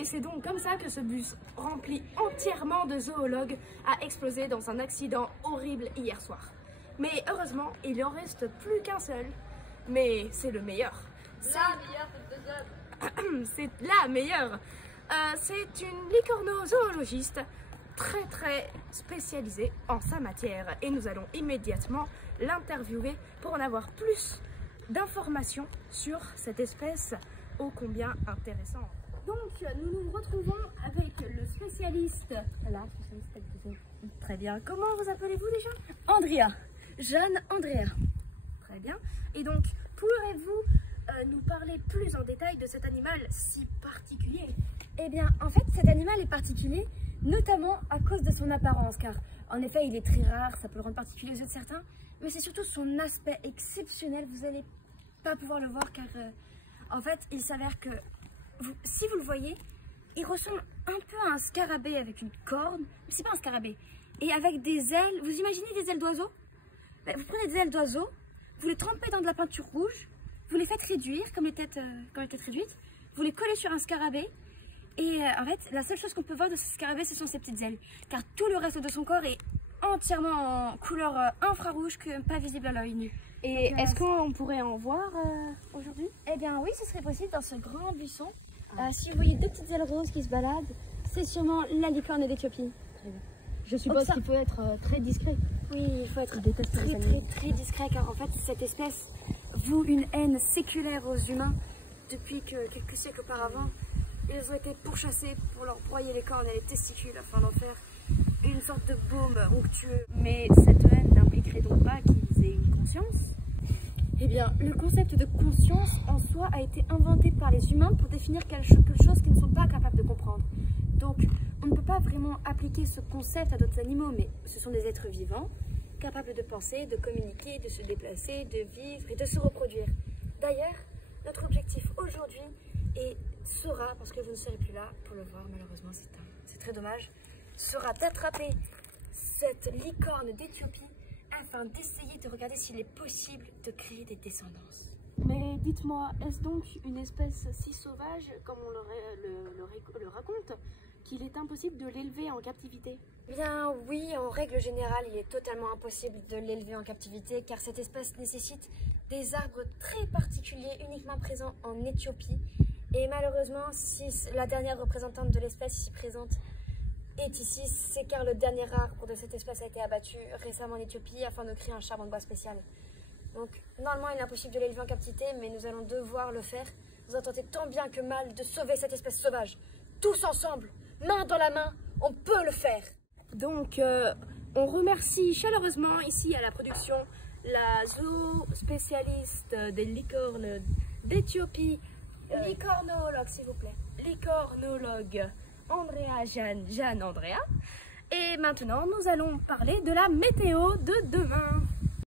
Et c'est donc comme ça que ce bus rempli entièrement de zoologues a explosé dans un accident horrible hier soir. Mais heureusement, il en reste plus qu'un seul. Mais c'est le meilleur. La meilleure. C'est la meilleure. C'est une licorno-zoologiste très spécialisée en sa matière. Et nous allons immédiatement l'interviewer pour en avoir plus d'informations sur cette espèce ô combien intéressante. Donc nous nous retrouvons avec le spécialiste. La spécialiste. Très bien. Comment vous appelez-vous déjà? Andrea. Jeanne Andrea. Très bien. Et donc, pourrez-vous nous parler plus en détail de cet animal si particulier? Eh bien, en fait, cet animal est particulier, notamment à cause de son apparence, car en effet, il est très rare, ça peut le rendre particulier aux yeux de certains, mais c'est surtout son aspect exceptionnel. Vous n'allez pas pouvoir le voir, car en fait, il s'avère que si vous le voyez, il ressemble un peu à un scarabée avec une corne, mais c'est pas un scarabée, et avec des ailes. Vous imaginez des ailes d'oiseau? Vous prenez des ailes d'oiseau, vous les trempez dans de la peinture rouge, vous les faites réduire comme les têtes réduites, vous les collez sur un scarabée, et en fait, la seule chose qu'on peut voir de ce scarabée, ce sont ses petites ailes, car tout le reste de son corps est entièrement en couleur infrarouge, pas visible à l'œil nu. Et est-ce qu'on pourrait en voir aujourd'hui? Eh bien oui, ce serait possible dans ce grand buisson. Si vous voyez deux petites ailes roses qui se baladent, c'est sûrement la licorne d'Éthiopie. Très bien. Je suppose qu'il faut être très discret. Oui, il faut être très discret, car en fait cette espèce voue une haine séculaire aux humains depuis que quelques siècles auparavant. Ils ont été pourchassés pour leur broyer les cornes et les testicules afin d'en faire une sorte de baume onctueux. Mais cette haine n'impliquerait donc pas qu'ils aient une conscience? Eh bien, le concept de conscience en soi a été inventé par les humains pour définir quelque chose qu'ils ne sont pas capables de comprendre. Donc, on ne peut pas vraiment appliquer ce concept à d'autres animaux, mais ce sont des êtres vivants, capables de penser, de communiquer, de se déplacer, de vivre et de se reproduire. D'ailleurs, notre objectif aujourd'hui sera, parce que vous ne serez plus là pour le voir, malheureusement, c'est très dommage, sera d'attraper cette licorne d'Éthiopie afin d'essayer de regarder s'il est possible de créer des descendances. Mais dites-moi, est-ce donc une espèce si sauvage, comme on le raconte, qu'il est impossible de l'élever en captivité? Bien oui, en règle générale, il est totalement impossible de l'élever en captivité, car cette espèce nécessite des arbres très particuliers, uniquement présents en Éthiopie. Et malheureusement, si la dernière représentante de l'espèce ici présente est ici, c'est car le dernier arbre de cette espèce a été abattu récemment en Éthiopie afin de créer un charbon de bois spécial. Donc, normalement, il est impossible de l'élever en captivité, mais nous allons devoir le faire. Nous allons tenter tant bien que mal de sauver cette espèce sauvage. Tous ensemble, main dans la main, on peut le faire. Donc, on remercie chaleureusement ici à la production la spécialiste des licornes d'Éthiopie, Licornologue, s'il vous plaît. Licornologue Jeanne Andrea. Et maintenant, nous allons parler de la météo de demain.